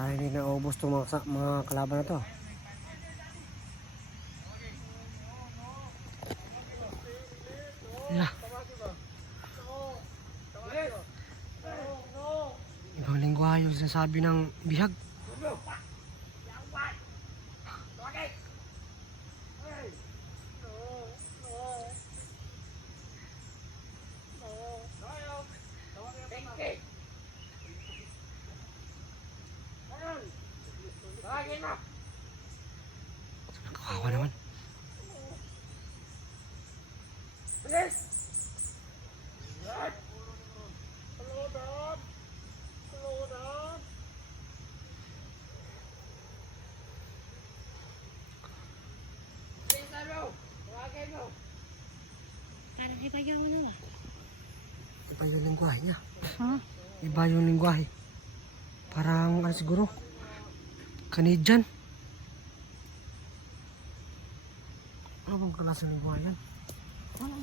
Hindi na ubos itong mga kalaban na to. Wala. Ibang lingwahe yung sinasabi ng bihag. Nakakawa naman. Parang iba yung ano ah. Iba yung lingwahe niya. Ha? Iba yung lingwahe. Parang ano siguro? Canadian. Ano bang klase ng lingwahe yan? Ano?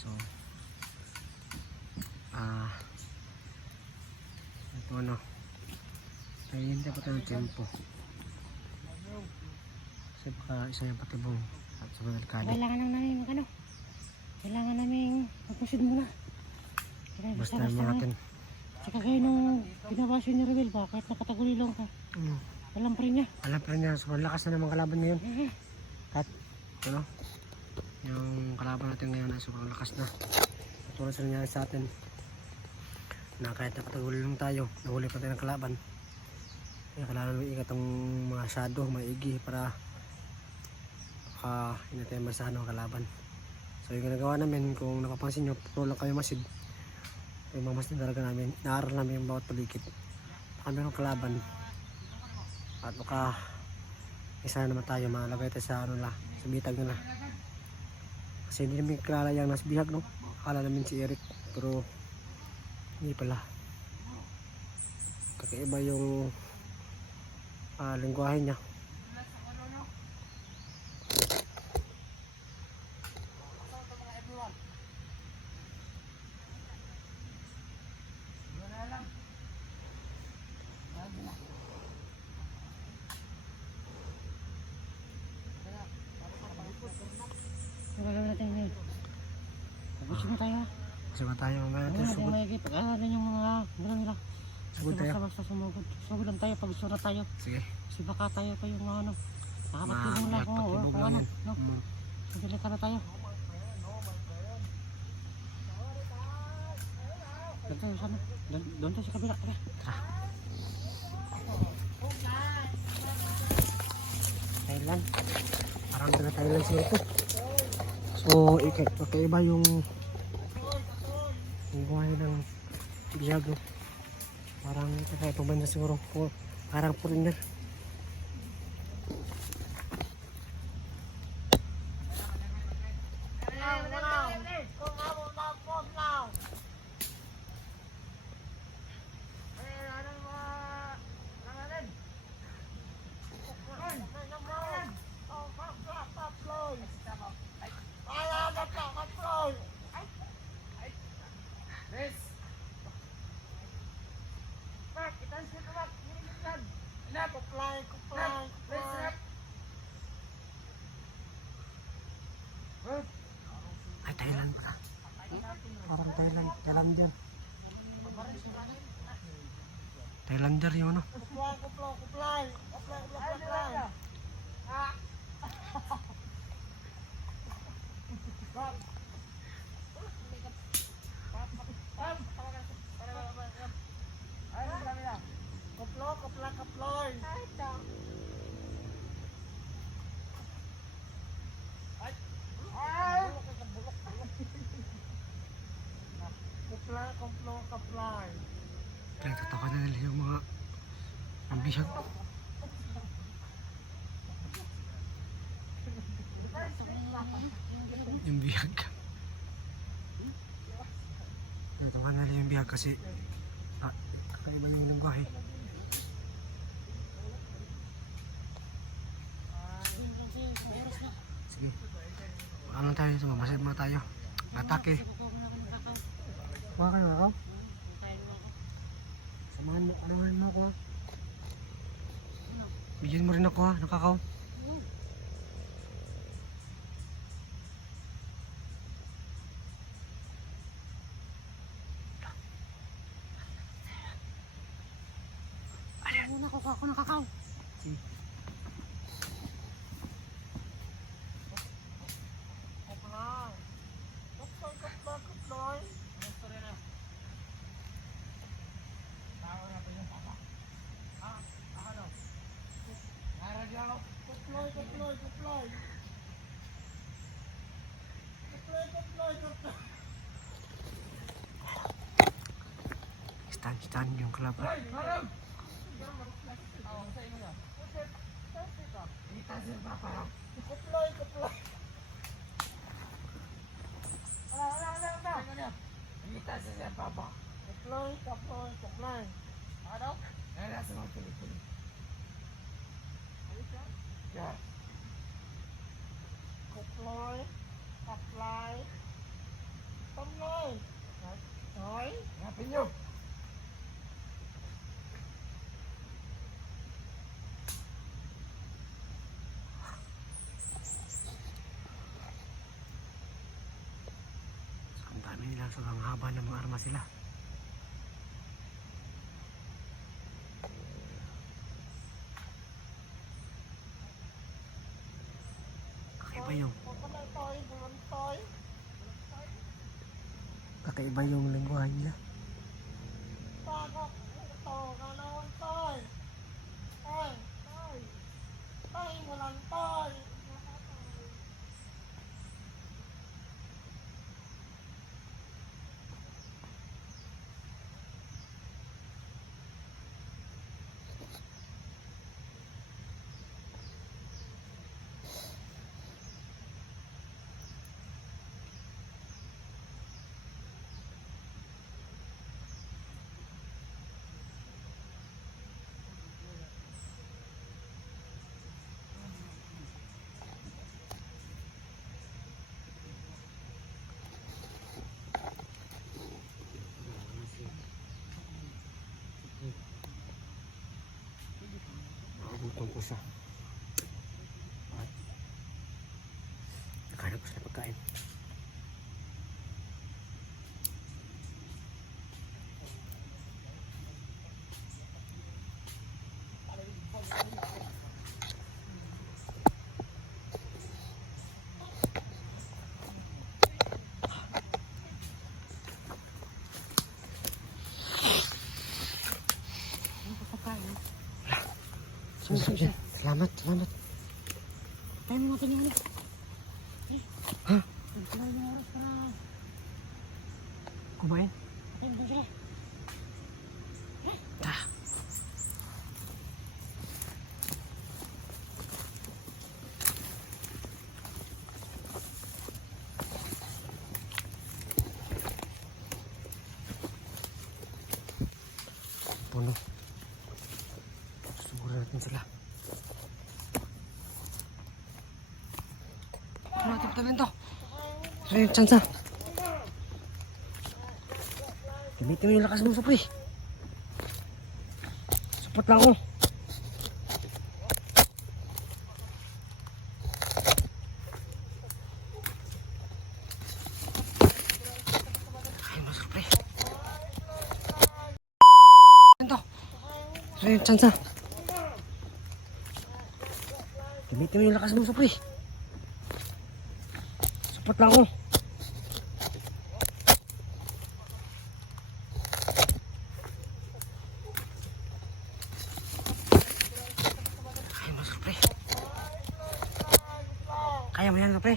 So, ito ano, ay hindi pa tayo ng tempo. Kasi baka isa yung patibong at sa delikado. Kailangan lang namin ano. Kailangan namin mag-proceed muna. Basta naman natin. Kasi kagaya nung ginawa siya ni Rebel ba, kahit nakatagulilong ka, alam pa rin niya. Alam pa rin niya, sobrang lakas na naman kalaban ngayon. At ano, yung kalaban natin ngayon ay sobrang lakas na. Katulad sa nangyari sa atin na kahit nakatagulilong tayo, nahuli pa tayo ng kalaban. Kaya kailangan may ikat ang mga shadow, maigi para hindi tayo masahan ng kalaban. So yung ginagawa namin, kung napapansin nyo, puro lang kami masid. Yung mga masid talaga namin, inaaral namin yung bawat paligid. Kami ng kalaban. At baka isa naman tayo, malagay tayo sa ano la, sa bitag nila. Kasi hindi namin kilala yung nasa bihag, no? Akala namin si Eric, pero hindi pala. Kakaiba yung lingwahe niya. Ang gagawin natin ngayon. Pag-proceed na tayo. Sige tayo, mamaya natin Hindi sugod. may pag-aaralan yung mga gano'n nila. Sugod tayo. Basta sumugod. Sumugod lang tayo pag gusto na tayo. Sige. Kasi baka tayo pa yung ano. Nakapagtulong lang kung Patibog ano. lang yan. No? Madali ka na tayo. Doon tayo sana. Doon tayo sa kabila. Tara. Thailand. Parang taga Thailand siya ito. So, kakaiba yung buhay ng bihag. Parang kakaibang banda siguro. Parang foreigner. Ay, Thailand pala. Parang Thailander. Thailander yung ano. Pinagtatawa na nila yung mga ang bihag. Yung bihag. Pinagtatawa na nila yung bihag kasi Kakaiba yung lingwahe. Yun lang sa'yo, isang oras na. Sige. Ano tayo, sumamasaya muna tayo. Atake. Kukuha mo na ako ng kakao. Kuha ka na ako? Tayo mo ako. Samahan mo, anuhan mo ako ha. Ano? Bigyan mo rin ako ha, ng kakao. Yun. Muna kukuha ko ng kakao. Sige. Stand yung kalaban. Ang dami nila, sobrang haba ng mga armas sila. Kakaiba yung lingwahe nila. Nagutom ko siya. Nakahanap ko siya ng pagkain. Salamat, salamat. Tayo mo natin yung ano. Ha? Kumain ng oras para Kumain? tayo mo sila. Ah. Puno. Siguro natin sila. Ano natin patamin to? Ano yung tsansa? Gamitin mo yung lakas mo, Supri. Support lang ako. Ay mo, Supri. Ano to? Ano yung tsansa? Gamitin mo yung lakas mo, Supri. Support lang ako. Kaya mo, Supri. Kaya mo yan, Supri.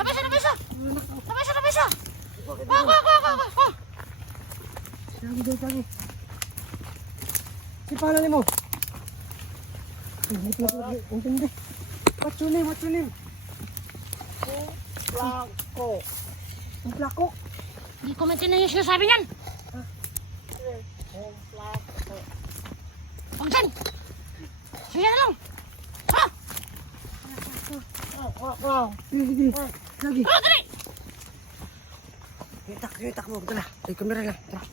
Labas na, labas na! Lagi. Si pangalan mo? Intindi. What's your name? Plako. Hindi ko maintindihan yung sinasabi niyan. Huwag dyan. Sige na lang. Ha? Lagi. Dali. Itak mo. Tala. Ay, kamera lang. Tara.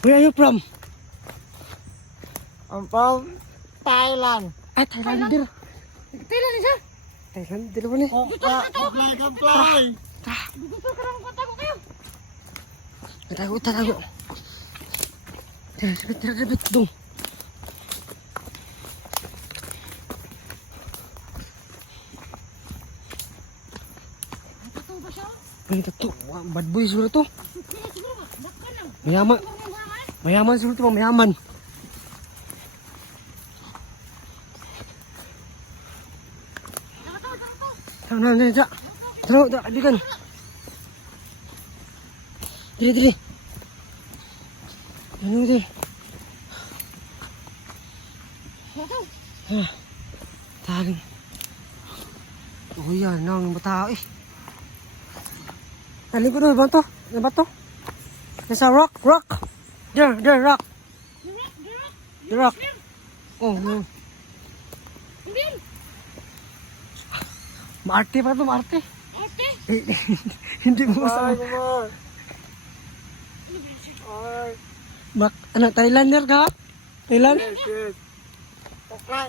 Where are you from? I'm from Thailand. Ay, Thailander. Thailand siya. Thailand, dalawa na. Comply. Gusto ka lang katago kayo. Tago. Tara, dong. Totoo ba siya? Ay, ito. Bad boy siguro to. Sige, siguro ba? Dakkan lang. Mayaman siguro to, mayaman. Tara, kaibigan. Dili. Ano ito? Taling. Oh yan, nang matao eh. Taling ko doon, ba to? Nasa rock. There, rock. The rock. Oh, no. Hindi. Maarte pa to, maarte. Ate. Hindi mo masama. Thailander ka? Thailand? Yes. Comply.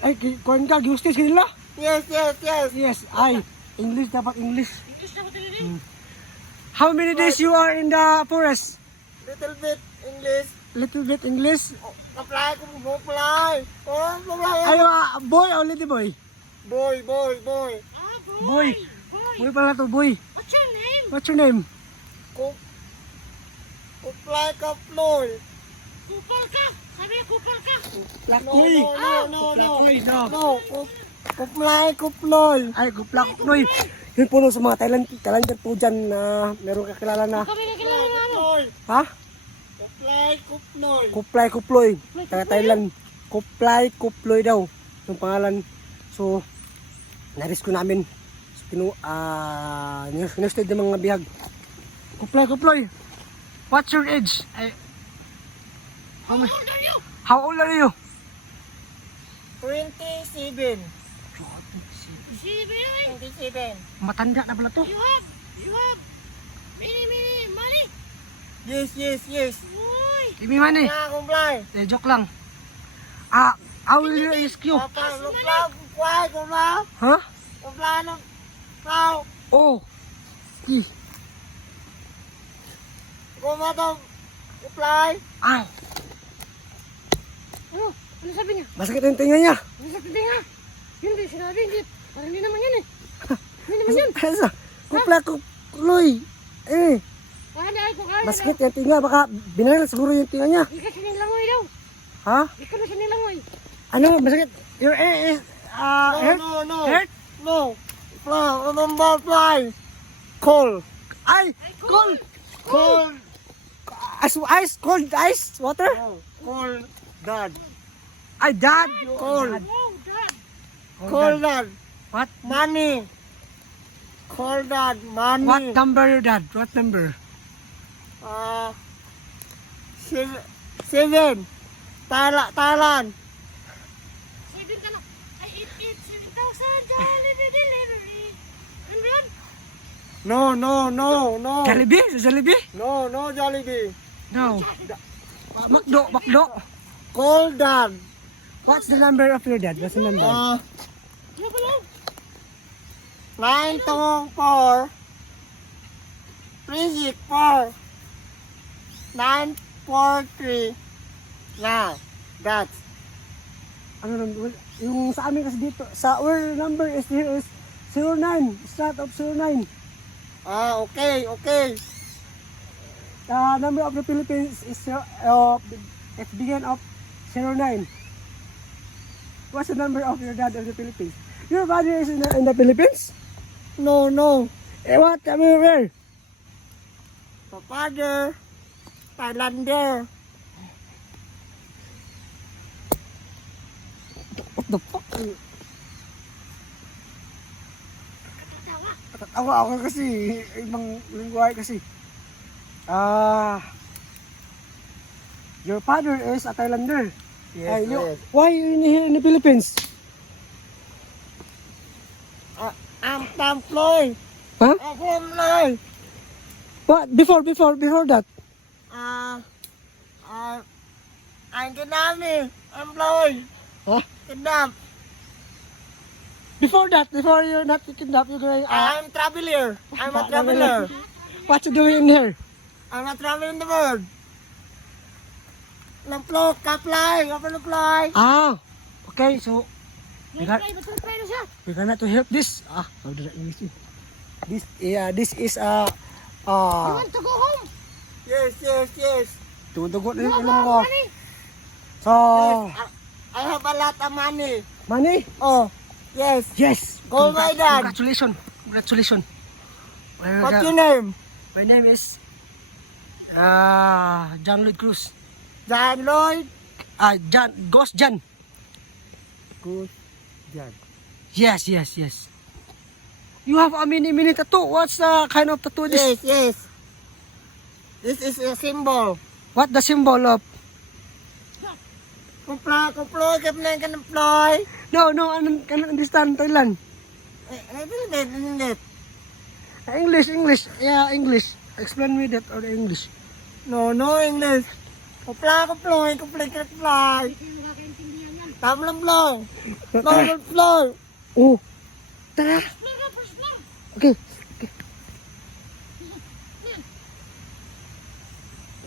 Ay, kuhan ka, justice kanila? Yes. Yes, ay. English, dapat English. English na ko talaga. How many days you are in the forest? Little bit English. Little bit English? Comply. Ay, boy or little boy? Boy. Ah, Boy. Boy pala to, boy. What's your name? What's your name? Comply. Kupal ka. Sabi niya kupal ka. Lucky. No. Comply. Ay, guplak noy. Yun po no, sa mga Thailander po dyan na meron kakilala na. Kami nakilala na ano. Ha? Comply. Kuploy. Taga Thailand. Kuploy daw. Yung pangalan. So, na-rescue namin. So, sinusted ng mga bihag. Kuploy. What's your age? Ay, How old are you? how old are you? 27. Sige, Bill. Matanda na pala to. You have many money. Yes. Uy. Give me money. Comply. Joke lang. I will rescue. Papa, comply. Ha? Comply no. Now, Oh. comply. Ay. Ano sabi niya? Masakit yung tinga niya. Ano sabi niya? Hindi sinabi, hindi. Parang hindi naman yan eh. Hindi naman yan. Kuploy. Ay ko kaya. Masakit yung tinga. Baka binaril siguro yung tinga niya. Di ka sinilangoy daw. Ha? Di ka na sinilangoy. Ano? Masakit? Your ear is... hurt? No. Hurt? No. Fly. Remember fly. Cold. Ay! Cold! Cold. Ice? Cold ice? Water? Cold. Dad. Ay, dad! Cold. Oh, Dad. Cold dad. What? Money. Cold dad. Money. What number your dad? What number? 7. Thailand. 7 ka na. Ay, it 7,000 Jollibee delivery. Ano yan? No. Jollibee? Jollibee? No, Jollibee. No. Makdo. Cold dad. What's the number of your dad? What's the number? Ano ba lang? 924 364 943. Now, that's Ano lang, yung sa amin kasi dito, sa our number is here is 09, start of 09. okay. The number of the Philippines is it began of 09. What's the number of your dad of the Philippines? Your father is in the Philippines? No, no. Eh, what? I mean, where? My father, Thailander. What the fuck? Tatawa. Tatawa ako kasi. Ibang lingwahe kasi. Your father is a Thailander. Yes, yes. Why you in the Philippines? I'm employed. Huh? I'm employed. What? Before that? I'm kidnapping. Employed. Huh? Kidnap. Before you're not kidnapped, you're going, I'm traveler. I'm a traveler. what you doing in here? I'm a traveler in the world. Naplok, kaply, kaply. Okay, so Matulpay na siya. we're gonna to help this. How did I English you? This is You want to go home? Yes, yes, yes. tumutugot na You yung have ilong ko. money? So, I have a lot of money. money? Oh, yes. Yes. Go, my dad. Congratulations. What's your name? My name is John Lloyd Cruz. John Lloyd. Ghost John. Good. John. Yes. You have a mini tattoo. What's the kind of tattoo this? Yes, yes. This is a symbol. What the symbol of? Kuploy, kapnay ka ng ploy. No, I cannot understand Thailand. Hindi. English. Yeah, English. Explain me that or English. No, English. Kuploy, kaploy. Hindi kayo nakakaintindihan yan. Tamlang ploy. Ploy. Oh, tara. First floor. Okay.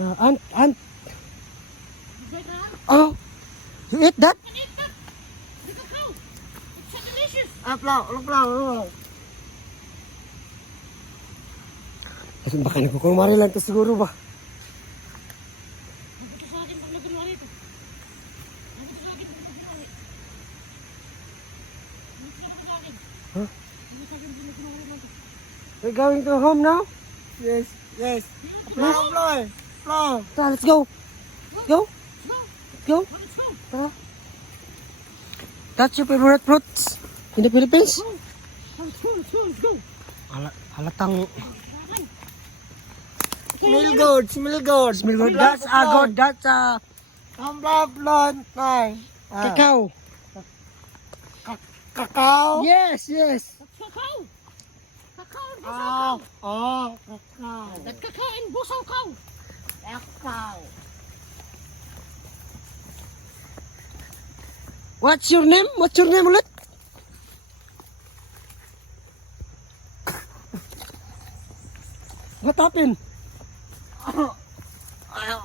Ant. Wait lang. Oh, you eat that? Can eat that. The cacao. It's so delicious. Ploy. Kasi baka nagkukumari lang to siguro ba? Mabuto sa akin pag nagulari ito. Mabuto sa akin pag nagulari. Mabuto sa akin. Huh? Mabuto sa akin pag nagulari lang ito. We're going to home now? Yes. Ploy. Tara, let's go. Go. Let's Go. go. Tara. That's your favorite fruits in the Philippines? Let's go. Halatang Smell good. smell good. That's good. That's Ploy. cacao. Cacao. Yes. Cacao. Cacao and busaw cow. Cacao. That cacao and busaw cow. Cacao. What's your name ulit? What happened?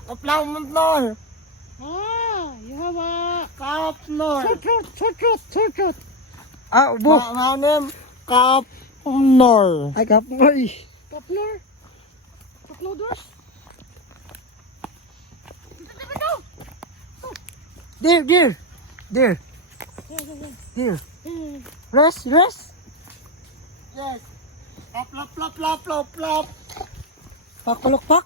Kaploy mo ploy. You have a Kaploy. Chut. Ubo. My name Kaploy. Ay, kapoy. Kapler. Kaploders. There. Rest. Yes. Plop. Pakpalokpak.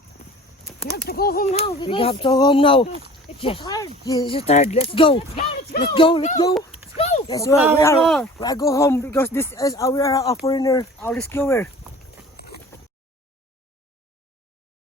You have to go home now. We have to go home now. It's so hard. It's tired. Let's go. Let's go. Let's go. Let's go. Yes, we are go home because this is we are a foreigner, our rescuer.